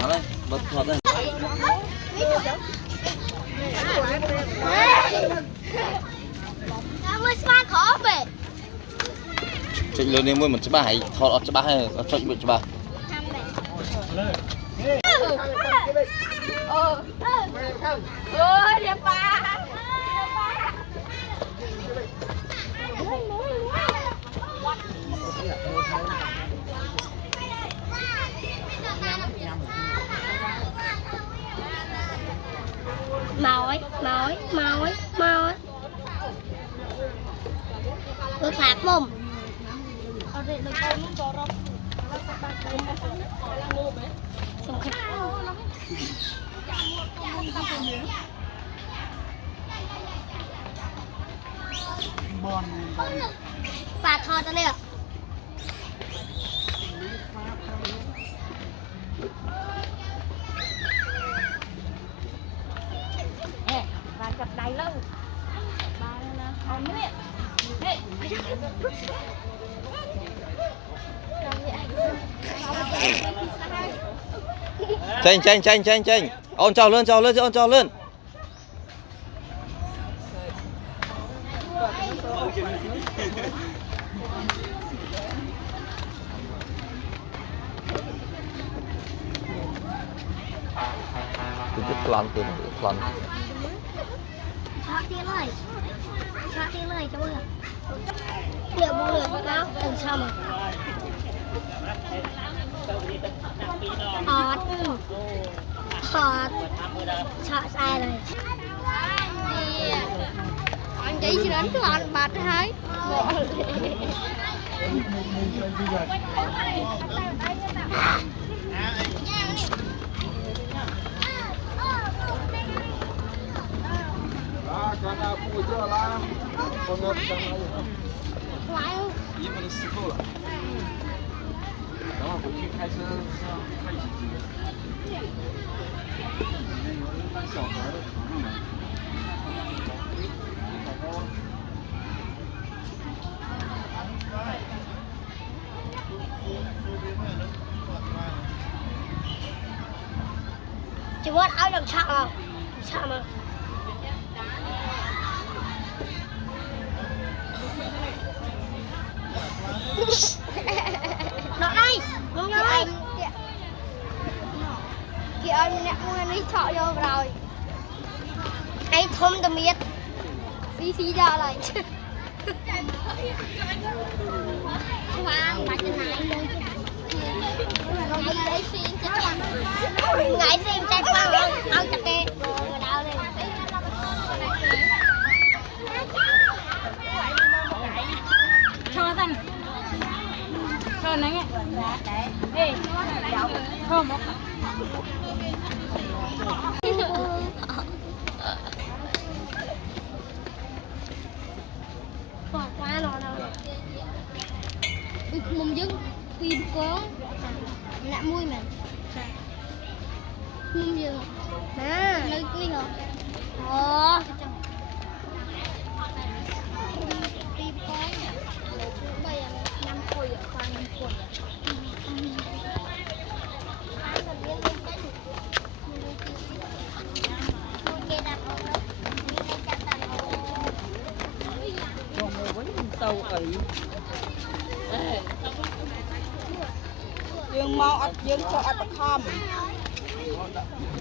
đó đấy bật ngọt đây chuyện lớn đến môi một chữ bài thọ chữ bài hay cho bị chữ bài mỏi tôi phạt mồm phạt thò cho nè và chập đầy luôn chanh ôn trào lên ôn trào lên từ plan cho tiền lời cho bữa liệu bữa lượt báo từng sao mà hot sợ sai rồi anh chỉ đến cái anh bật thấy chỉ muốn áo đầm chạm mà nó đây không ơi kìa anh nè mua đi chọ vô rồi anh không tầm biết xí ra lại khoan bạch trên này ngại xem trái khoan rồi áo chặt kê người đau đi cho thân cho nó nghe ê thơm không quá rồi đâu mông dưng pin có nạ mui mà mông dưng à nơi quy hả pin có bây giờ 5 khối ở khoang 5 khối sâu ấy dương mau ăn dương cho ăn bạc khom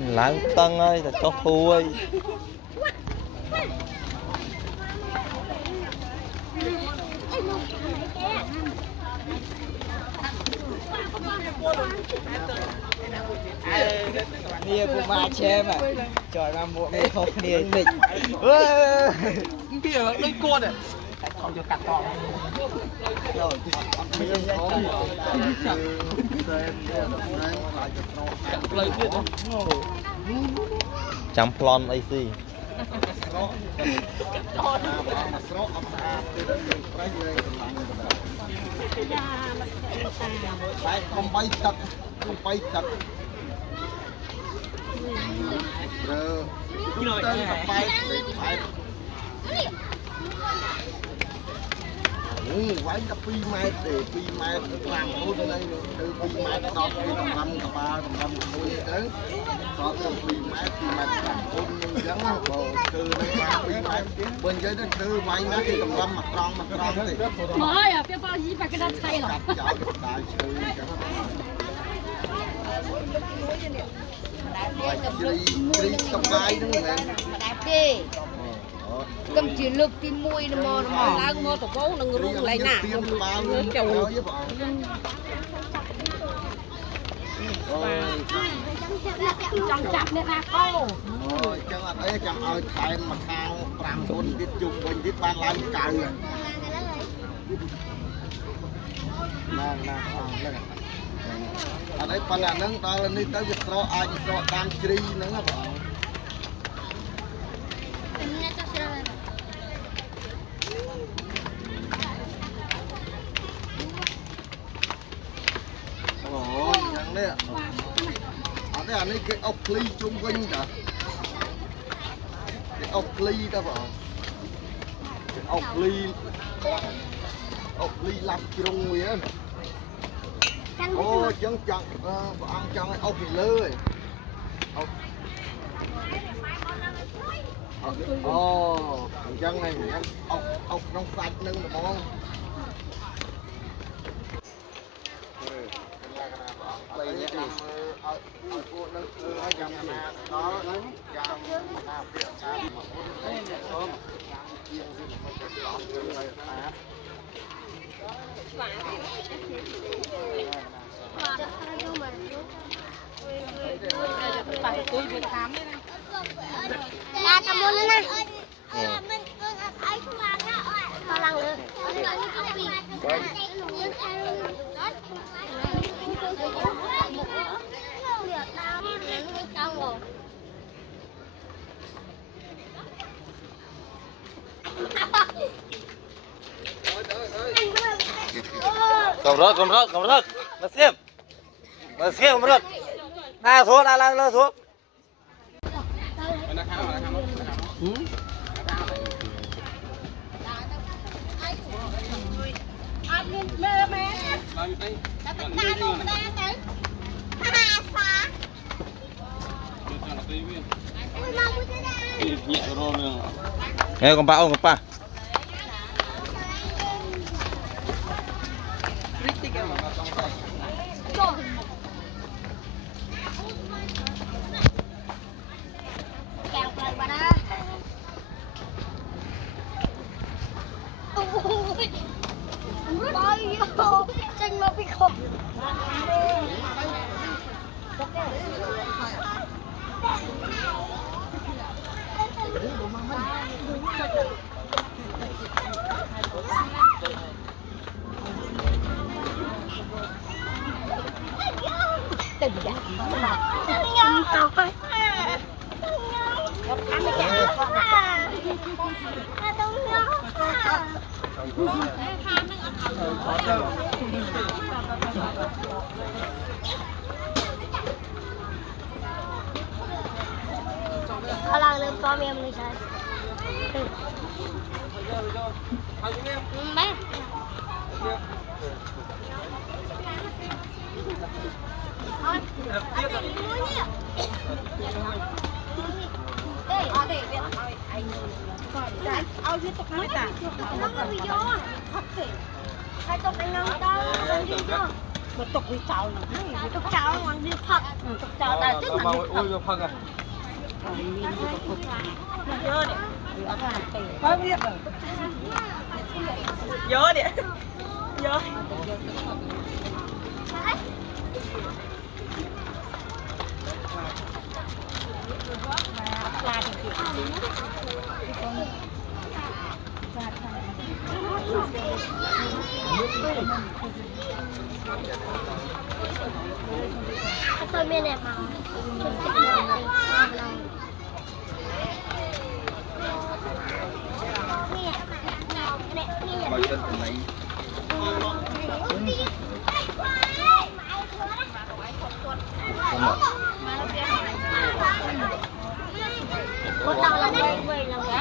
láng tân ơi là cho thu ơi nia của ba che mà trời ra muộn đi không nia định kia là đây con này không cho cắt to rồi chấm plon AC không bay chặt quái đã phi mai để phi mai làm thôi đây từ phi mai đó cái tầm năm tầm ba tầm năm thôi đấy đó từ phi mai làm thôi nhưng vẫn bộ từ đây phi mai bên dưới đó từ mai nó thì tầm năm mặt tròn thì mới à cái bao gì phải cái đó thay rồi chọn đại sư đi tầm mai đúng không đẹp đi cầm chỉ lực cái mùi nó mò đang mò tổ bố nó rung lại nè nó chầu trong chặt này nè cô chẳng là đấy chẳng ơi thay mà thang làm thôn tiết chung bên tiết ban lai cài ở đây phần là nâng ta lên đi tới việc lo ai lo tam tri nữa là bọn ôi chẳng đấy ở đây là cái ốc ly chung quanh cả cái ốc ly đó bọn cái ốc ly làm chung nguyên ô chân chặt ăn chân ốc thì lơi ô chân này ốc nông sạch nâng mà mong đây nhé này ở cô nâng ở trong nhà đó trong nhà viện nhà mà cô thấy này sớm chiên gì mà cái đó người ta tôi vừa khám đấy ba trăm luôn nè bao lần nữa Cầm rớt, nó xiêm cầm rớt, na xuống, na lơ xuống. Nghe con pa. Tranh mà bị khổเอาล่างเริ่มซ้อมเมียมันเลยใช่ไม่เอาที่ตกไม่ต่างน้องก็ไปโยนใครตกในน้ำตามันตกวิจารณ์ตกเจ้ามันดีพักตกเจ้าแต่ซึ่งมันโอ้ยพักอ่ะเยอะเนี่ยเขาเรียกเยอะเนี่ยเยอะปลาจริงๆเคยมีเนี่ยมาชุดที่เรามาจนถึงไหนคนเราเราได้เว้ยเราแก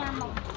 ញ៉ាំមក